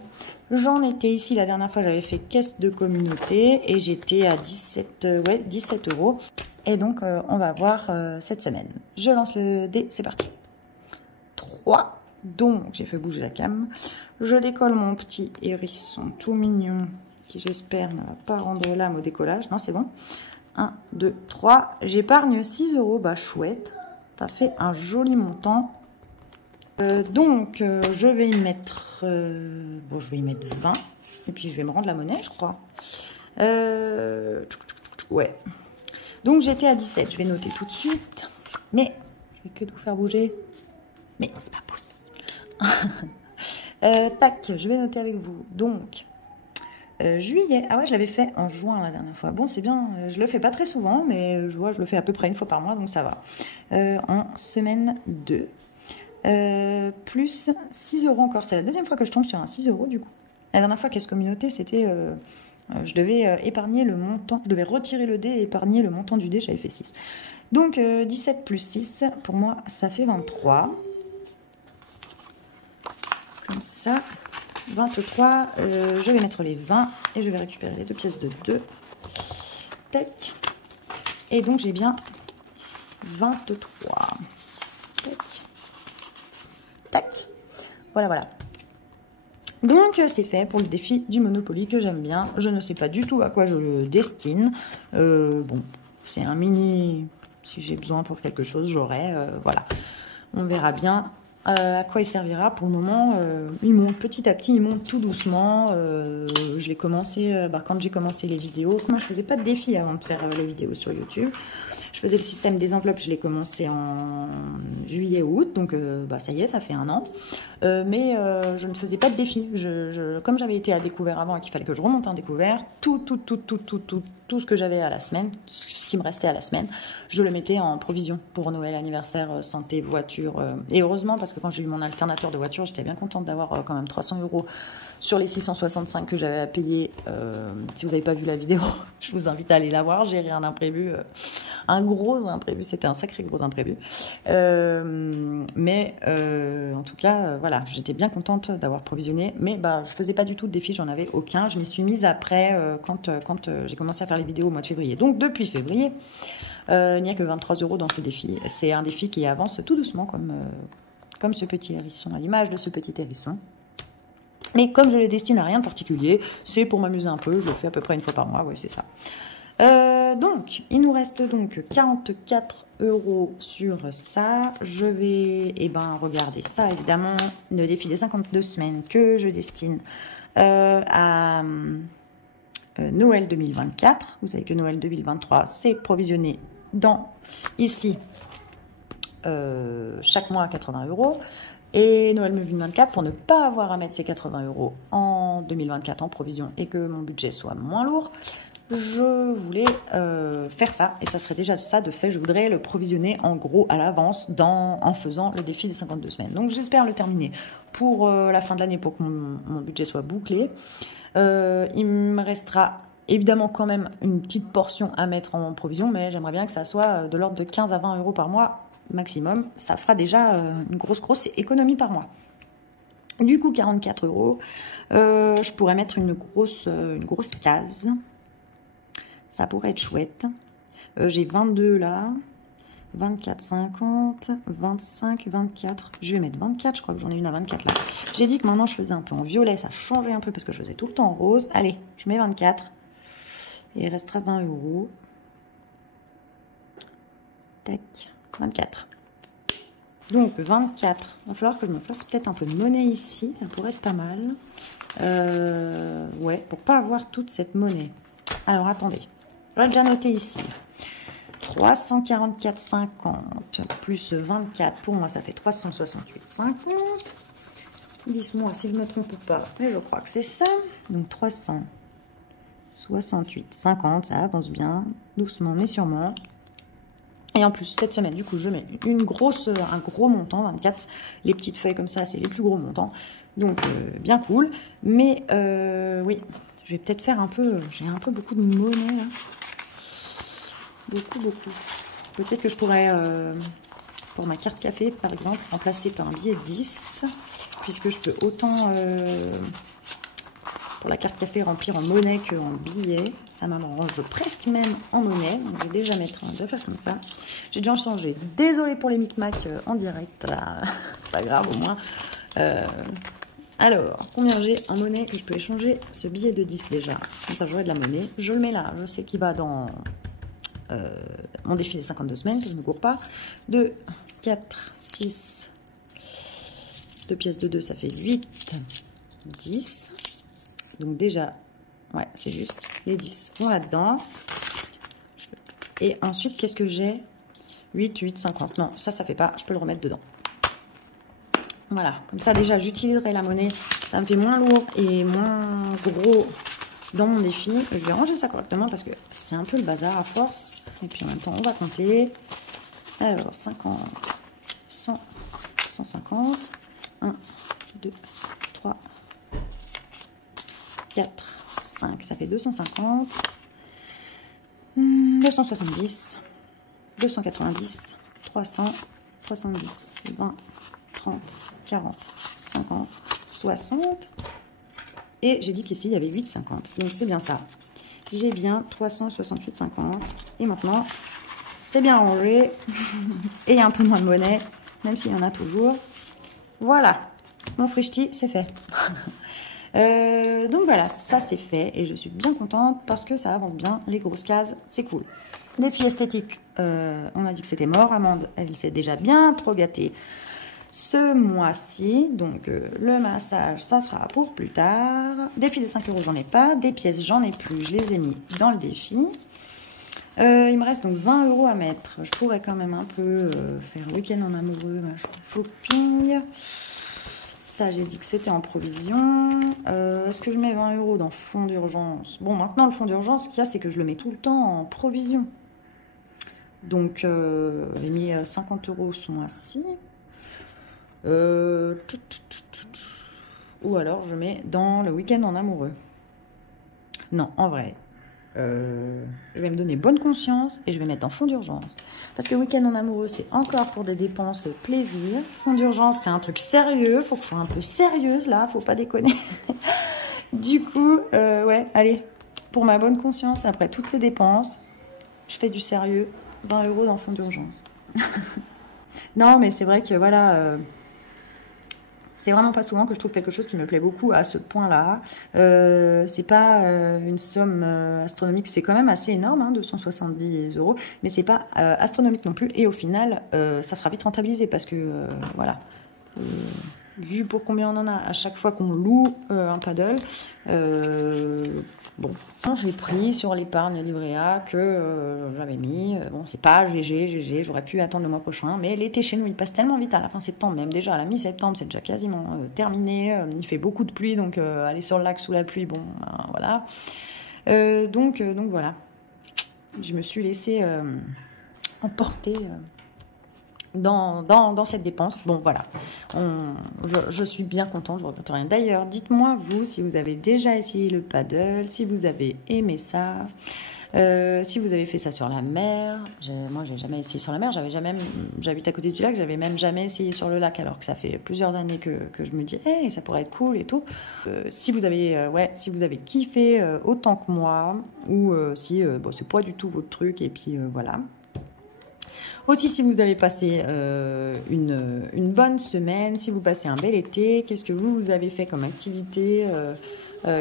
J'en étais ici, la dernière fois j'avais fait caisse de communauté et j'étais à 17 €. Et donc on va voir cette semaine. Je lance le dé, c'est parti. 3, donc j'ai fait bouger la cam. Je décolle mon petit hérisson tout mignon qui j'espère ne va pas rendre l'âme au décollage. Non, c'est bon. 1, 2, 3. J'épargne 6 €, bah chouette. Ça fait un joli montant. Donc, je vais y mettre... bon, je vais y mettre 20. Et puis, je vais me rendre la monnaie, je crois. Ouais. Donc, j'étais à 17. Je vais noter tout de suite. Mais, je vais que tout faire bouger. Mais, c'est pas possible. Tac, je vais noter avec vous. Donc, juillet. Ah ouais, je l'avais fait en juin la dernière fois. Bon, c'est bien. Je le fais pas très souvent, mais je vois, je le fais à peu près une fois par mois, donc ça va. En semaine 2. Plus 6 € encore. C'est la deuxième fois que je tombe sur un 6 € du coup. La dernière fois, caisse communauté, c'était... je devais épargner le montant. Je devais retirer le dé et épargner le montant du dé. J'avais fait 6. Donc, 17 plus 6, pour moi, ça fait 23. Comme ça. 23. Je vais mettre les 20 et je vais récupérer les 2 pièces de 2. Tac. Et donc, j'ai bien 23. Tac. Tac. Voilà, voilà. Donc, c'est fait pour le défi du Monopoly que j'aime bien. Je ne sais pas du tout à quoi je le destine. Bon, c'est un mini... Si j'ai besoin pour quelque chose, j'aurai. Voilà. On verra bien à quoi il servira. Pour le moment, il monte petit à petit, il monte tout doucement. Je l'ai commencé quand j'ai commencé les vidéos. Moi, je faisais pas de défi avant de faire les vidéos sur YouTube. Je faisais le système des enveloppes, je l'ai commencé en juillet-août, donc ça y est, ça fait 1 an. Mais je ne faisais pas de défi. Comme j'avais été à découvert avant et qu'il fallait que je remonte en découvert, tout ce que j'avais à la semaine, ce qui me restait à la semaine, je le mettais en provision pour Noël, anniversaire, santé, voiture. Et heureusement, parce que quand j'ai eu mon alternateur de voiture, j'étais bien contente d'avoir quand même 300 € sur les 665 que j'avais à payer. Si vous n'avez pas vu la vidéo, je vous invite à aller la voir. J'ai un imprévu, un gros imprévu, c'était un sacré gros imprévu. Mais en tout cas, voilà, j'étais bien contente d'avoir provisionné. Mais je faisais pas du tout de défi, j'en avais aucun. Je m'y suis mise après quand j'ai commencé à faire les vidéos au mois de février. Donc depuis février, il n'y a que 23 € dans ce défi. C'est un défi qui avance tout doucement comme ce petit hérisson, à l'image de ce petit hérisson. Mais comme je le destine à rien de particulier, c'est pour m'amuser un peu, je le fais à peu près une fois par mois, oui c'est ça. Donc, il nous reste donc 44 € sur ça. Je vais regarder ça, évidemment, le défi des 52 semaines que je destine à Noël 2024. Vous savez que Noël 2023, c'est provisionné ici, chaque mois à 80 €. Et Noël 2024, pour ne pas avoir à mettre ces 80 € en 2024 en provision et que mon budget soit moins lourd, je voulais faire ça. Et ça serait déjà ça de fait. Je voudrais le provisionner en gros à l'avance en faisant le défi des 52 semaines. Donc j'espère le terminer pour la fin de l'année pour que mon budget soit bouclé. Il me restera évidemment quand même une petite portion à mettre en provision, mais j'aimerais bien que ça soit de l'ordre de 15 à 20 € par mois maximum. Ça fera déjà une grosse économie par mois. Du coup, 44 €. Je pourrais mettre une grosse case. Ça pourrait être chouette. J'ai 22 là. 24, 50, 25, 24. Je vais mettre 24. Je crois que j'en ai une à 24 là. J'ai dit que maintenant je faisais un peu en violet. Ça changeait un peu parce que je faisais tout le temps en rose. Allez, je mets 24. Et il restera 20 €. Tac. 24. Donc 24. Il va falloir que je me fasse peut-être un peu de monnaie ici. Ça pourrait être pas mal. Ouais, pour pas avoir toute cette monnaie. Alors, attendez. Je vais déjà noter ici. 344,50 plus 24. Pour moi, ça fait 368,50. Dites-moi si je me trompe ou pas. Mais je crois que c'est ça. Donc, 368,50. Ça avance bien. Doucement, mais sûrement. Et en plus, cette semaine, du coup, je mets un gros montant, 24. Les petites feuilles comme ça, c'est les plus gros montants. Donc, bien cool. Mais, oui, je vais peut-être faire un peu... J'ai un peu beaucoup de monnaie, là. Beaucoup. Peut-être que je pourrais, pour ma carte café, par exemple, remplacer par un billet de 10. Puisque je peux autant, pour la carte café, remplir en monnaie qu'en billet. Ça m'arrange presque même en monnaie. Donc, je vais déjà mettre un affaire comme ça. J'ai déjà changé. Désolée pour les micmacs en direct. Là, c'est pas grave, au moins. Alors, combien j'ai en monnaie que je peux échanger ce billet de 10 déjà? Comme ça, j'aurai de la monnaie. Je le mets là. Je sais qu'il va dans mon défi des 52 semaines, que je ne cours pas. 2, 4, 6. 2 pièces de 2, ça fait 8, 10. Donc déjà, ouais, c'est juste. Les 10 vont là-dedans. Et ensuite, qu'est-ce que j'ai? 8, 50. Non, ça fait pas. Je peux le remettre dedans. Voilà. Comme ça, déjà, j'utiliserai la monnaie. Ça me fait moins lourd et moins gros dans mon défi. Je vais ranger ça correctement parce que c'est un peu le bazar à force. Et puis en même temps, on va compter. Alors, 50, 100, 150. 1, 2, 3, 4, 5. Ça fait 250. 270. 290, 300, 310, 20, 30, 40, 50, 60. Et j'ai dit qu'ici, il y avait 8,50. Donc, c'est bien ça. J'ai bien 368,50. Et maintenant, c'est bien rangé. Et il y a un peu moins de monnaie, même s'il y en a toujours. Voilà. Mon frichti, c'est fait. Donc, voilà, ça, c'est fait. Et je suis bien contente parce que ça avance bien. Les grosses cases, c'est cool. Défi esthétique, on a dit que c'était mort. Amande, elle s'est déjà bien trop gâtée ce mois-ci. Donc, le massage, ça sera pour plus tard. Défi des 5 €, j'en ai pas. Des pièces, j'en ai plus. Je les ai mis dans le défi. Il me reste donc 20 € à mettre. Je pourrais quand même un peu faire le week-end en amoureux, shopping. Ça, j'ai dit que c'était en provision. Est-ce que je mets 20 € dans fonds d'urgence? Bon, maintenant, le fonds d'urgence, ce qu'il y a, c'est que je le mets tout le temps en provision. Donc, j'ai mis 50 € ce mois-ci. Ou alors, je mets dans le week-end en amoureux. Non, en vrai. Je vais me donner bonne conscience et je vais mettre dans fonds d'urgence. Parce que week-end en amoureux, c'est encore pour des dépenses plaisir. Fonds d'urgence, c'est un truc sérieux. Faut que je sois un peu sérieuse là, faut pas déconner. Du coup, ouais, allez, pour ma bonne conscience, après toutes ces dépenses, je fais du sérieux. 20 € dans fonds d'urgence. Non, mais c'est vrai que voilà, c'est vraiment pas souvent que je trouve quelque chose qui me plaît beaucoup à ce point-là. C'est pas une somme astronomique, c'est quand même assez énorme, hein, 270 €, mais c'est pas astronomique non plus. Et au final, ça sera vite rentabilisé parce que voilà. Vu pour combien on en a à chaque fois qu'on loue un paddle, bon, j'ai pris sur l'épargne livret A que j'avais mis. Bon, c'est pas GG, j'aurais pu attendre le mois prochain, mais l'été chez nous, il passe tellement vite à la fin septembre, même déjà à la mi-septembre, c'est déjà quasiment terminé. Il fait beaucoup de pluie, donc aller sur le lac sous la pluie, bon, voilà. Donc voilà, je me suis laissée emporter dans cette dépense. Bon, voilà. Je suis bien contente, je ne regrette rien. D'ailleurs, dites-moi, vous, si vous avez déjà essayé le paddle, si vous avez aimé ça, si vous avez fait ça sur la mer. Moi, j'ai jamais essayé sur la mer. J'habite à côté du lac, j'avais même jamais essayé sur le lac, alors que ça fait plusieurs années que je me dis, hey, ça pourrait être cool et tout. Si vous avez kiffé autant que moi, ou si bon, c'est pas du tout votre truc, et puis voilà. Aussi, si vous avez passé une bonne semaine, si vous passez un bel été, qu'est-ce que vous avez fait comme activité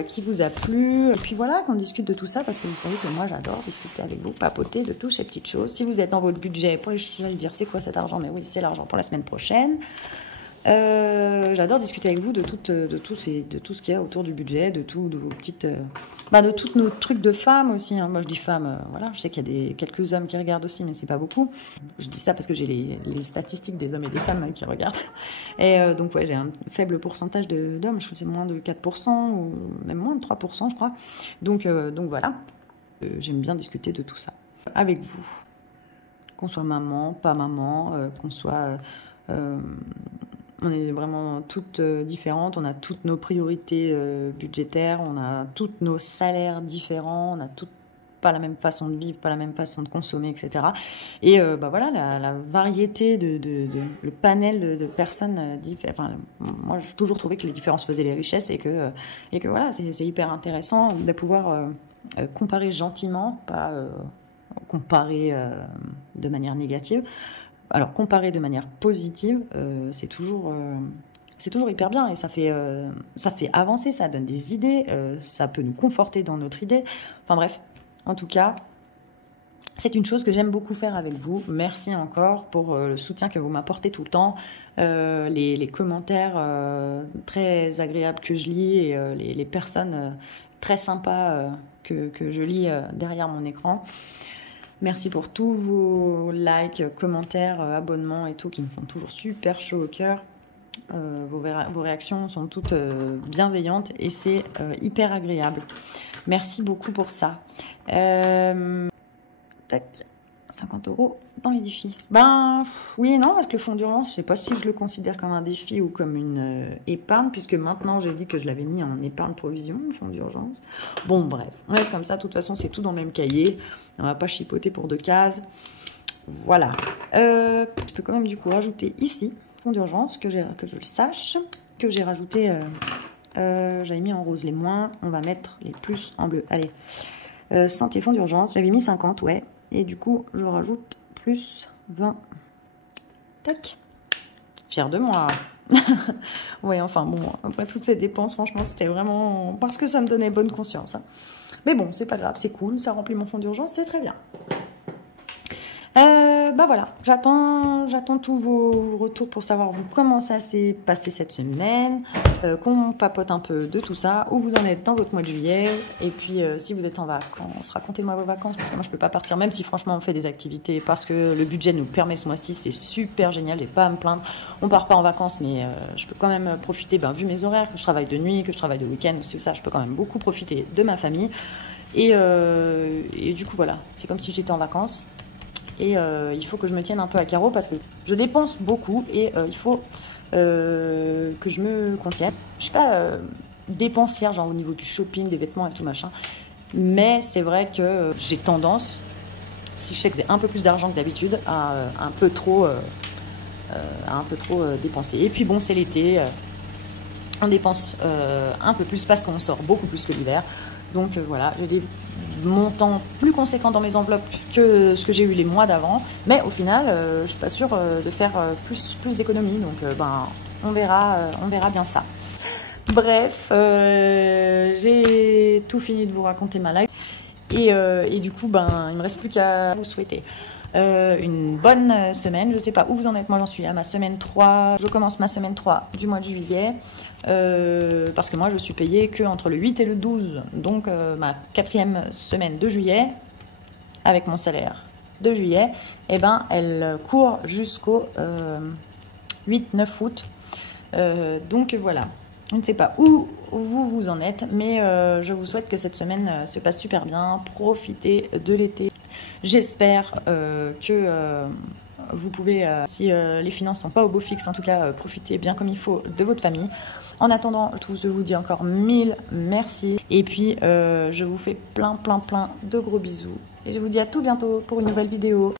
qui vous a plu? Et puis voilà, qu'on discute de tout ça, parce que vous savez que moi, j'adore discuter avec vous, papoter de toutes ces petites choses. Si vous êtes dans votre budget, je vais le dire, c'est quoi cet argent? Mais oui, c'est l'argent pour la semaine prochaine. J'adore discuter avec vous de tout ce qu'il y a autour du budget, de vos petites, de tous nos trucs de femmes aussi. Hein. Moi, je dis femmes, voilà. Je sais qu'il y a quelques hommes qui regardent aussi, mais c'est pas beaucoup. Je dis ça parce que j'ai les statistiques des hommes et des femmes qui regardent. Et donc, ouais, j'ai un faible pourcentage d'hommes. Je trouve que c'est moins de 4% ou même moins de 3%, je crois. Donc voilà. J'aime bien discuter de tout ça avec vous. Qu'on soit maman, pas maman, qu'on soit... on est vraiment toutes différentes, on a toutes nos priorités budgétaires, on a tous nos salaires différents, on a toutes pas la même façon de vivre, pas la même façon de consommer, etc. Et voilà, la variété, le panel de personnes différentes. Enfin, moi, j'ai toujours trouvé que les différences faisaient les richesses et que voilà, c'est hyper intéressant de pouvoir comparer gentiment, pas comparer de manière négative. Alors, comparer de manière positive, c'est toujours hyper bien et ça fait avancer, ça donne des idées, ça peut nous conforter dans notre idée. Enfin bref, en tout cas, c'est une chose que j'aime beaucoup faire avec vous. Merci encore pour le soutien que vous m'apportez tout le temps, les commentaires très agréables que je lis et les personnes très sympas que je lis derrière mon écran. Merci pour tous vos likes, commentaires, abonnements et tout qui me font toujours super chaud au cœur. Vos réactions sont toutes bienveillantes et c'est hyper agréable. Merci beaucoup pour ça. Tac, 50 € dans les défis. Oui et non, parce que le fonds d'urgence, je ne sais pas si je le considère comme un défi ou comme une épargne, puisque maintenant j'ai dit que je l'avais mis en épargne provision, le fonds d'urgence. Bon, bref, on laisse comme ça. De toute façon, c'est tout dans le même cahier. On va pas chipoter pour 2 cases. Voilà. Je peux quand même du coup rajouter ici, fonds d'urgence, que je le sache, que j'ai rajouté, j'avais mis en rose les moins, on va mettre les plus en bleu. Allez, santé, fonds d'urgence, j'avais mis 50, ouais. Et du coup, je rajoute plus 20. Tac. Fière de moi. Ouais, enfin bon, après toutes ces dépenses, franchement, c'était vraiment parce que ça me donnait bonne conscience. Hein. Mais bon, c'est pas grave, c'est cool, ça remplit mon fonds d'urgence, c'est très bien. Voilà, j'attends tous vos retours pour savoir vous comment ça s'est passé cette semaine, qu'on papote un peu de tout ça, où vous en êtes dans votre mois de juillet, et puis si vous êtes en vacances, racontez-moi vos vacances, parce que moi je peux pas partir, même si franchement on fait des activités, parce que le budget nous permet ce mois-ci, c'est super génial, j'ai pas à me plaindre, on part pas en vacances, mais je peux quand même profiter, vu mes horaires, que je travaille de nuit, que je travaille de week-end, c'est ça, je peux quand même beaucoup profiter de ma famille, et du coup voilà, c'est comme si j'étais en vacances. Et il faut que je me tienne un peu à carreau parce que je dépense beaucoup et il faut que je me contienne. Je suis pas dépensière, genre au niveau du shopping, des vêtements et tout machin. Mais c'est vrai que j'ai tendance, si je sais que j'ai un peu plus d'argent que d'habitude, à un peu trop dépenser. Et puis bon, c'est l'été, on dépense un peu plus parce qu'on sort beaucoup plus que l'hiver. Donc voilà, j'ai des montants plus conséquents dans mes enveloppes que ce que j'ai eu les mois d'avant. Mais au final, je suis pas sûre de faire plus d'économies. Donc on verra bien ça. Bref, j'ai tout fini de vous raconter ma life. Et du coup, il me reste plus qu'à vous souhaiter une bonne semaine. Je sais pas où vous en êtes, moi j'en suis à ma semaine 3. Je commence ma semaine 3 du mois de juillet. Parce que moi je suis payée que entre le 8 et le 12, donc ma 4e semaine de juillet avec mon salaire de juillet, elle court jusqu'au 8-9 août, donc voilà, je ne sais pas où vous en êtes, mais je vous souhaite que cette semaine se passe super bien, profitez de l'été, j'espère que vous pouvez, si les finances sont pas au beau fixe, en tout cas profitez bien comme il faut de votre famille. En attendant, je vous dis encore 1000 merci. Et puis, je vous fais plein de gros bisous. Et je vous dis à tout bientôt pour une nouvelle vidéo.